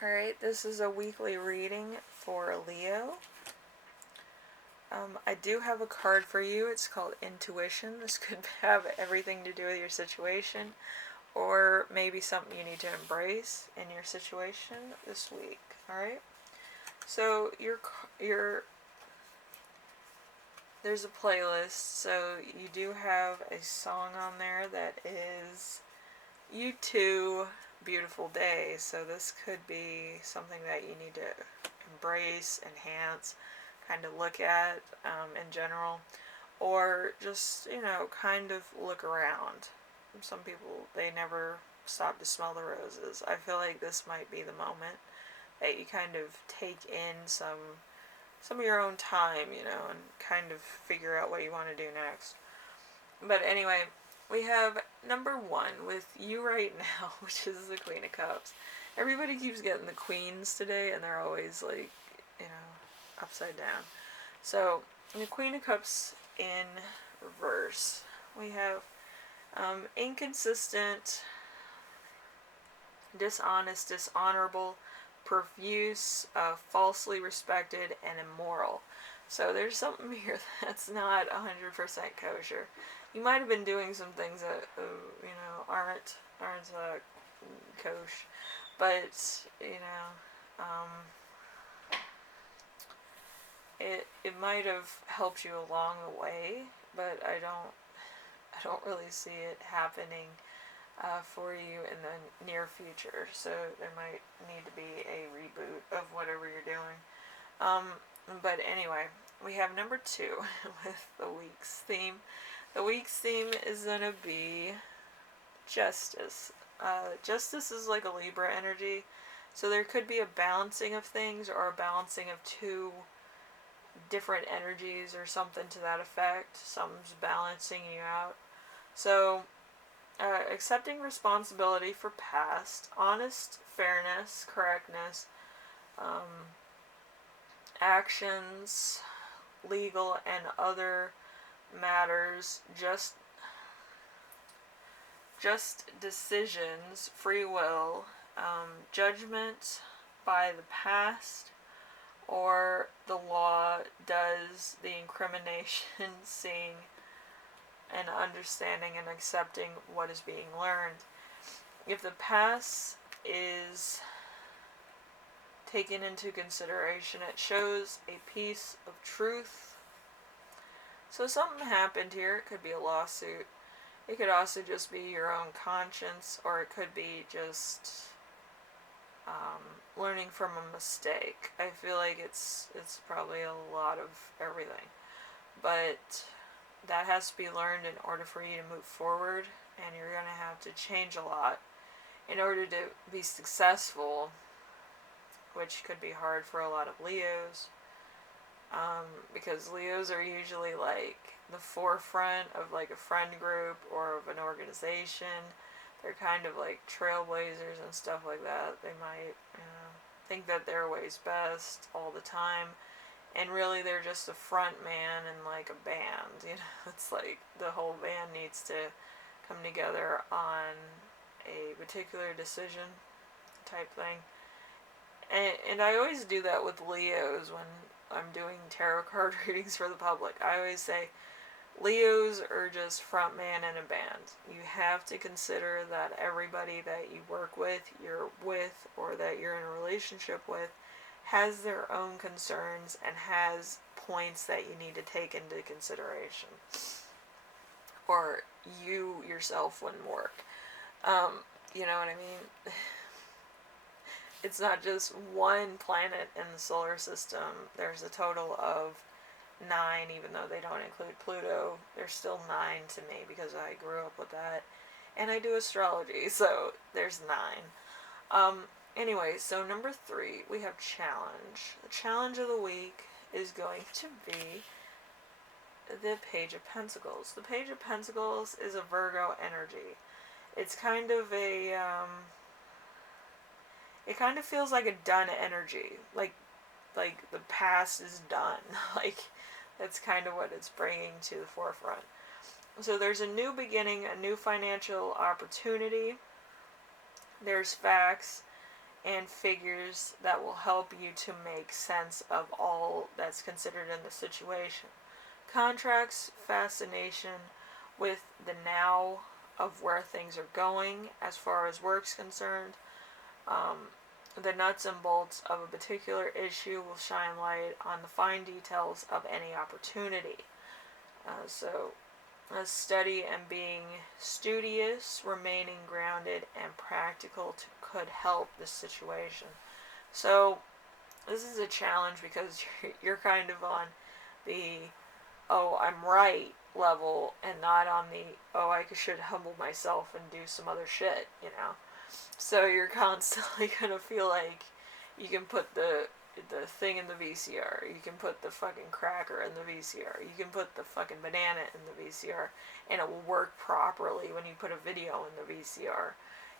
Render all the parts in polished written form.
Alright, this is a weekly reading for Leo. I do have a card for you. It's called Intuition. This could have everything to do with your situation, or maybe something you need to embrace in your situation this week. Alright? So, there's a playlist, so you do have a song on there that is U2 Beautiful Day, so this could be something that you need to embrace, enhance, kind of look at in general, or just, kind of look around. Some people, they never stop to smell the roses. I feel like this might be the moment that you kind of take in some of your own time, and kind of figure out what you want to do next. But anyway, we have number 1 with you right now, which is the Queen of Cups. Everybody keeps getting the Queens today, and they're always like, upside down. So, the Queen of Cups in reverse. We have inconsistent, dishonest, dishonorable, profuse, falsely respected, and immoral. So there's something here that's not 100% kosher. You might have been doing some things that aren't kosher, but it might have helped you along the way, but I don't really see it happening for you in the near future. So there might need to be a reboot of whatever you're doing. But anyway, we have number 2 with the week's theme. The week's theme is going to be justice. Justice is like a Libra energy, so there could be a balancing of things, or a balancing of 2 different energies, or something to that effect. Something's balancing you out. So, accepting responsibility for past, honest, fairness, correctness, actions, legal and other matters, just decisions, free will, judgment by the past, or the law does the incrimination, seeing and understanding and accepting what is being learned. If the past is taken into consideration, it shows a piece of truth. So something happened here. It could be a lawsuit. It could also just be your own conscience, or it could be just learning from a mistake. I feel like it's probably a lot of everything, but that has to be learned in order for you to move forward, and you're going to have to change a lot in order to be successful, which could be hard for a lot of Leos, because Leos are usually like the forefront of like a friend group or of an organization. They're kind of like trailblazers and stuff like that. They might think that their way's best all the time, and really they're just a front man in like a band. It's like the whole band needs to come together on a particular decision type thing. And I always do that with Leos when I'm doing tarot card readings for the public. I always say, Leos are just front man in a band. You have to consider that everybody that you work with, you're with, or that you're in a relationship with, has their own concerns and has points that you need to take into consideration, or you yourself wouldn't work. You know what I mean? It's not just one planet in the solar system. There's a total of 9, even though they don't include Pluto. There's still 9 to me because I grew up with that. And I do astrology, so there's 9. Anyway, so number 3, we have challenge. The challenge of the week is going to be the Page of Pentacles. The Page of Pentacles is a Virgo energy. It's kind of a, it kind of feels like a done energy. Like the past is done. Like, that's kind of what it's bringing to the forefront. So there's a new beginning, a new financial opportunity. There's facts and figures that will help you to make sense of all that's considered in the situation. Contracts fascination with the now of where things are going as far as work's concerned. The nuts and bolts of a particular issue will shine light on the fine details of any opportunity. So, a study and being studious, remaining grounded and practical could help this situation. So, this is a challenge because you're kind of on the oh, I'm right level and not on the oh, I should humble myself and do some other shit, you know. So you're constantly gonna feel like you can put the thing in the VCR, you can put the fucking cracker in the VCR, you can put the fucking banana in the VCR, and it will work properly when you put a video in the VCR.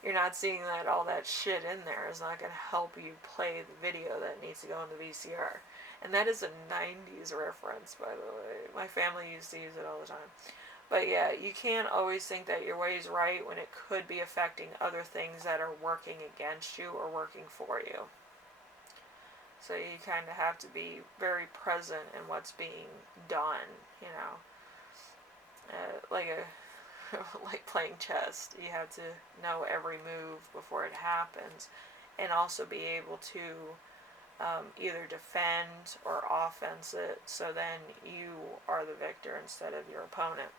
You're not seeing that all that shit in there is not going to help you play the video that needs to go in the VCR. And that is a 90s reference, by the way. My family used to use it all the time. But yeah, you can't always think that your way is right when it could be affecting other things that are working against you or working for you. So you kind of have to be very present in what's being done, you know. Like playing chess. You have to know every move before it happens and also be able to either defend or offense it, so then you are the victor instead of your opponent.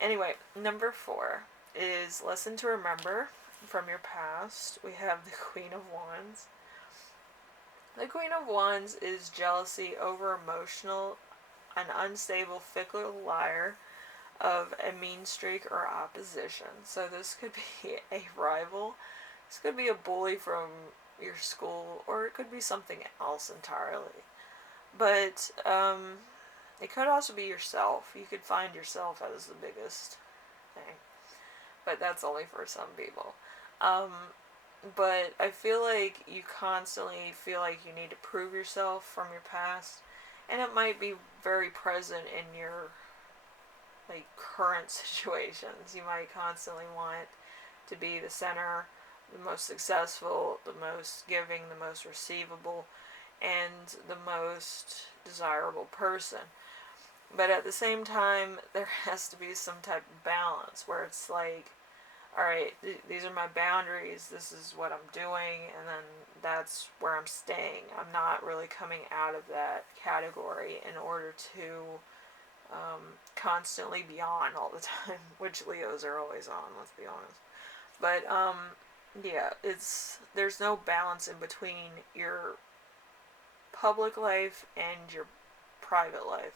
Anyway, number 4 is lesson to remember from your past. We have the Queen of Wands. The Queen of Wands is jealousy, over emotional, an unstable, fickle liar of a mean streak or opposition. So this could be a rival, this could be a bully from your school, or it could be something else entirely. But it could also be yourself. You could find yourself as the biggest thing. But that's only for some people. But I feel like you constantly feel like you need to prove yourself from your past. And it might be very present in your like current situations. You might constantly want to be the center, the most successful, the most giving, the most receivable, and the most desirable person. But at the same time, there has to be some type of balance where it's like, alright, these are my boundaries, this is what I'm doing, and then that's where I'm staying. I'm not really coming out of that category in order to constantly be on all the time, which Leos are always on, let's be honest. But yeah, there's no balance in between your public life and your private life.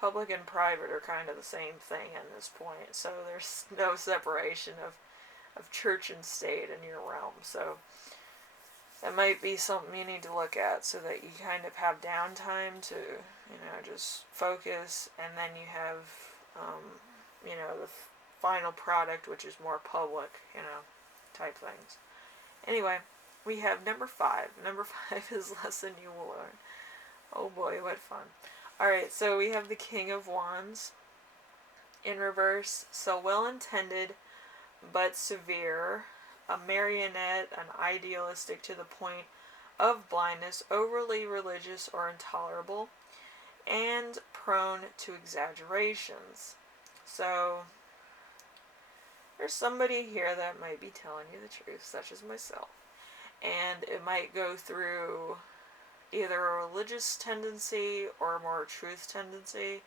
Public and private are kind of the same thing at this point, so there's no separation of church and state in your realm. So that might be something you need to look at, so that you kind of have downtime to, just focus, and then you have, the final product, which is more public, type things. Anyway, we have number 5. Number 5 is lesson you will learn. Oh boy, what fun. Alright, so we have the King of Wands in reverse. So well-intended but severe, a marionette, an idealistic to the point of blindness, overly religious or intolerable, and prone to exaggerations. So there's somebody here that might be telling you the truth, such as myself. And it might go through either a religious tendency or a more truth tendency.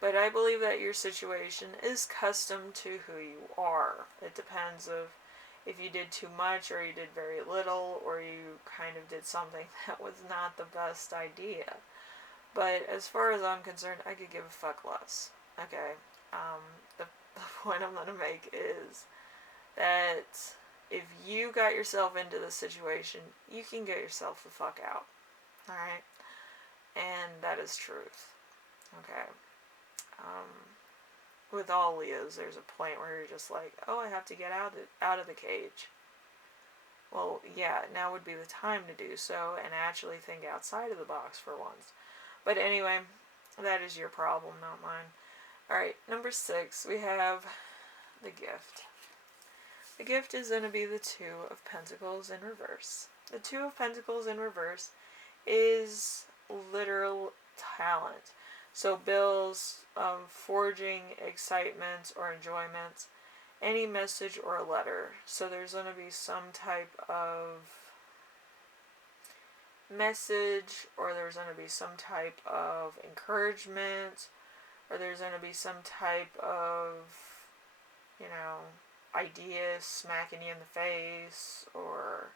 But I believe that your situation is custom to who you are. It depends of if you did too much or you did very little, or you kind of did something that was not the best idea. But as far as I'm concerned, I could give a fuck less. Okay? The point I'm going to make is that if you got yourself into this situation, you can get yourself the fuck out. Alright? And that is truth. Okay? With all Leos, there's a point where you're just like, oh, I have to get out of the cage. Well, yeah, now would be the time to do so and actually think outside of the box for once. But anyway, that is your problem, not mine. Alright, number 6, we have the Gift. The gift is going to be the Two of Pentacles in reverse. The Two of Pentacles in reverse is literal talent. So bills, forging excitement or enjoyment, any message or letter. So there's going to be some type of message, or there's going to be some type of encouragement, or there's going to be some type of, you know, idea smacking you in the face, or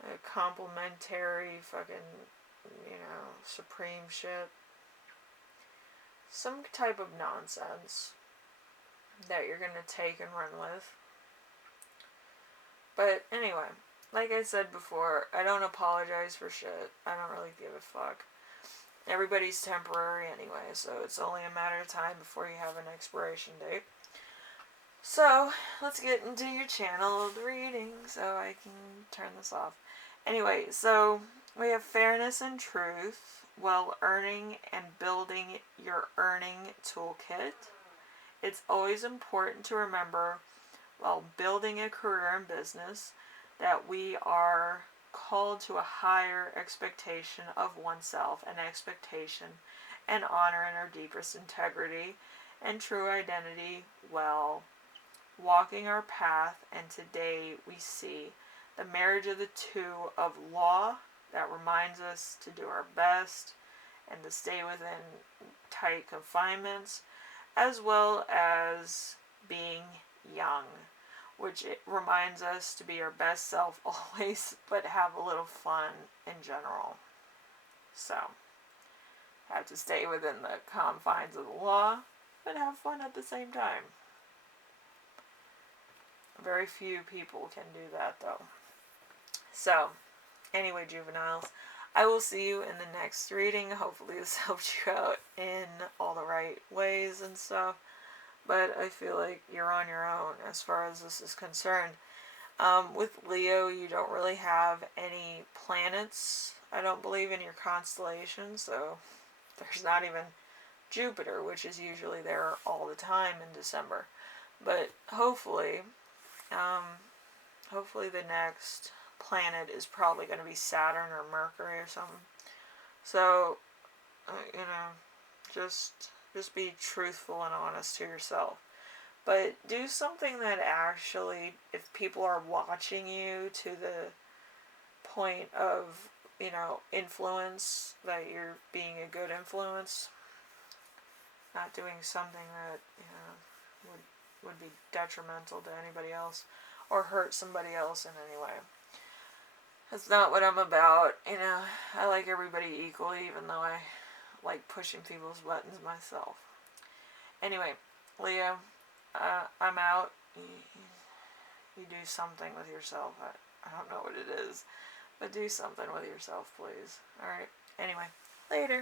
a complimentary fucking, you know, supreme shit. Some type of nonsense that you're going to take and run with. But anyway, like I said before, I don't apologize for shit. I don't really give a fuck. Everybody's temporary anyway, so it's only a matter of time before you have an expiration date. So, let's get into your channeled reading so I can turn this off. Anyway, so we have fairness and truth while earning and building your earning toolkit. It's always important to remember while building a career and business that we are called to a higher expectation of oneself, an expectation and honor in our deepest integrity and true identity while walking our path. And today we see the marriage of the two of law that reminds us to do our best and to stay within tight confinements, as well as being young, which it reminds us to be our best self always, but have a little fun in general. So, have to stay within the confines of the law, but have fun at the same time. Very few people can do that, though. So, anyway, juveniles, I will see you in the next reading. Hopefully this helped you out in all the right ways and stuff. But I feel like you're on your own as far as this is concerned. With Leo, you don't really have any planets, I don't believe, in your constellation. So, there's not even Jupiter, which is usually there all the time in December. But hopefully the next planet is probably going to be Saturn or Mercury or something. So, you know, just be truthful and honest to yourself. But do something that actually, if people are watching you to the point of, you know, influence, that you're being a good influence, not doing something that, you know, would be detrimental to anybody else or hurt somebody else in any way. That's not what I'm about. You know, I like everybody equally, even though I like pushing people's buttons myself. Anyway, Leo, I'm out. You do something with yourself. I don't know what it is, but do something with yourself, please. Alright, anyway, later.